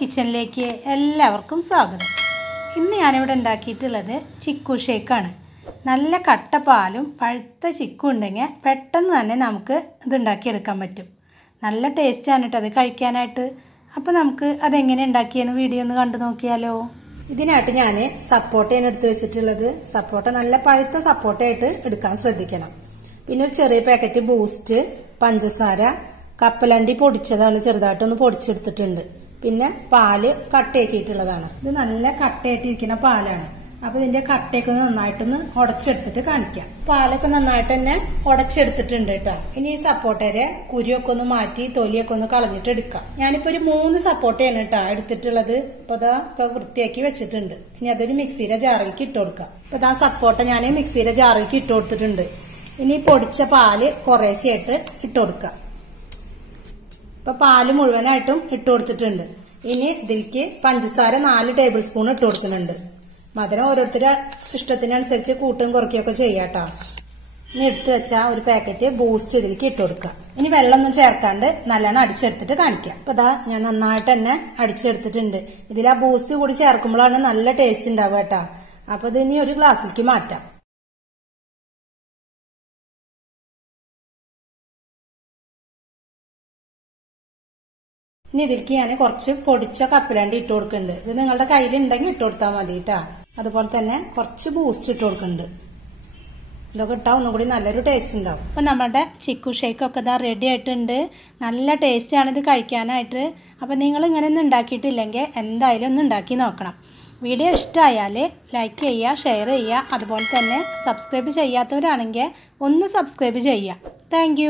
കിച്ചണിലേക്ക് എല്ലാവർക്കും സ്വാഗതം. ഇന്ന് ഞാനിവിടെ ഉണ്ടാക്കിയിട്ടുള്ളത് ചിക്കു ഷേക്കാണ്. നല്ല കട്ട പാലും പഴുത്ത ചിക്കു ഉണ്ടെങ്കിൽ പെട്ടെന്ന് തന്നെ നമുക്ക് ഇത് ഉണ്ടാക്കിയെടുക്കാൻ പറ്റും. നല്ല ടേസ്റ്റാണ് കേട്ടോ അത് കഴിക്കാനായിട്ട്. അപ്പോൾ നമുക്ക് അതെങ്ങനെ ഉണ്ടാക്കിയെന്ന് വീഡിയോ ഒന്ന് കണ്ടു നോക്കിയാലോ. ഇതിനായിട്ട് ഞാൻ സപ്പോട്ടയാണ് എടുത്ത് വെച്ചിട്ടുള്ളത്. സപ്പോട്ട നല്ല പഴുത്ത സപ്പോട്ടയായിട്ട് എടുക്കാൻ ശ്രദ്ധിക്കണം. പിന്നെ ഒരു ചെറിയ പാക്കറ്റ് ബൂസ്റ്റ്, പഞ്ചസാര, കപ്പലണ്ടി പൊടിച്ചതാണ്, ചെറുതായിട്ടൊന്ന് പൊടിച്ചെടുത്തിട്ടുണ്ട്. പിന്നെ പാല് കട്ടയാക്കിയിട്ടുള്ളതാണ്. ഇത് നല്ല കട്ടയായിട്ടിരിക്കുന്ന പാലാണ്. അപ്പൊ ഇതിന്റെ കട്ടയൊക്കെ നന്നായിട്ടൊന്ന് ഉടച്ചെടുത്തിട്ട് കാണിക്കാം. പാലൊക്കെ നന്നായിട്ട് തന്നെ ഉടച്ചെടുത്തിട്ടുണ്ട് കേട്ടോ. ഇനി ഈ സപ്പോട്ടയുടെ കുരുവൊക്കെ ഒന്ന് മാറ്റി തൊലിയൊക്കെ ഒന്ന് കളഞ്ഞിട്ട് എടുക്കാം. ഞാനിപ്പോ ഒരു 3 സപ്പോട്ടയാണ് കേട്ടോ എടുത്തിട്ടുള്ളത്. അപ്പൊ അതാ ഇപ്പൊ വൃത്തിയാക്കി വെച്ചിട്ടുണ്ട്. ഇനി അതൊരു മിക്സിയുടെ ജാറിലേക്ക് ഇട്ട് കൊടുക്കാം. അപ്പൊ ഇതാ സപ്പോട്ട ഞാൻ മിക്സിയുടെ ജാറിലേക്ക് ഇട്ട് കൊടുത്തിട്ടുണ്ട്. ഇനി പൊടിച്ച പാല് കുറേശ്ശെയായിട്ട് ഇട്ട് കൊടുക്കാം. ഇപ്പൊ പാല് മുഴുവനായിട്ടും ഇട്ട് കൊടുത്തിട്ടുണ്ട്. ഇനി ഇതിലേക്ക് പഞ്ചസാര 4 ടേബിൾ സ്പൂൺ ഇട്ട് കൊടുക്കുന്നുണ്ട്. മധുരം ഓരോരുത്തരുടെ ഇഷ്ടത്തിനനുസരിച്ച് കൂട്ടും കുറയ്ക്കുകയൊക്കെ ചെയ്യാട്ടോ. ഇനി എടുത്തു വെച്ച ഒരു പാക്കറ്റ് ബൂസ്റ്റ് ഇതിലേക്ക് ഇട്ട് കൊടുക്കാം. ഇനി വെള്ളമൊന്നും ചേർക്കാണ്ട് നല്ലോണം അടിച്ചെടുത്തിട്ട് കാണിക്കാം. അപ്പൊ ഇതാ ഞാൻ നന്നായിട്ട് തന്നെ അടിച്ചെടുത്തിട്ടുണ്ട്. ഇതിൽ ആ ബൂസ്റ്റ് കൂടി ചേർക്കുമ്പോഴാണ് നല്ല ടേസ്റ്റ് ഉണ്ടാവുക കേട്ടോ. അപ്പൊ ഇത് ഇനി ഒരു ഗ്ലാസ്സിലേക്ക് മാറ്റാം. ഇനി ഇതിലേക്ക് ഞാൻ കുറച്ച് പൊടിച്ച കപ്പലണ്ടി ഇട്ട് കൊടുക്കുന്നുണ്ട്. ഇത് നിങ്ങളുടെ കയ്യിലുണ്ടെങ്കിൽ ഇട്ട് കൊടുത്താൽ മതി കേട്ടാ. അതുപോലെ തന്നെ കുറച്ച് ബൂസ്റ്റ് ഇട്ട് കൊടുക്കുന്നുണ്ട്. ഇതൊക്കെ ഇട്ടാൽ ഒന്നും കൂടി നല്ലൊരു ടേസ്റ്റ് ഉണ്ടാവും. അപ്പൊ നമ്മുടെ ചിക്കു ഷേക്ക് ഒക്കെ ഇതാ റെഡി ആയിട്ടുണ്ട്. നല്ല ടേസ്റ്റാണ് ഇത് കഴിക്കാനായിട്ട്. അപ്പൊ നിങ്ങൾ ഇങ്ങനെ ഒന്നും ഉണ്ടാക്കിയിട്ടില്ലെങ്കിൽ എന്തായാലും ഒന്ന് ഉണ്ടാക്കി നോക്കണം. വീഡിയോ ഇഷ്ടമായാൽ ലൈക്ക് ചെയ്യുക, ഷെയർ ചെയ്യുക. അതുപോലെ തന്നെ സബ്സ്ക്രൈബ് ചെയ്യാത്തവരാണെങ്കിൽ ഒന്ന് സബ്സ്ക്രൈബ് ചെയ്യുക. താങ്ക്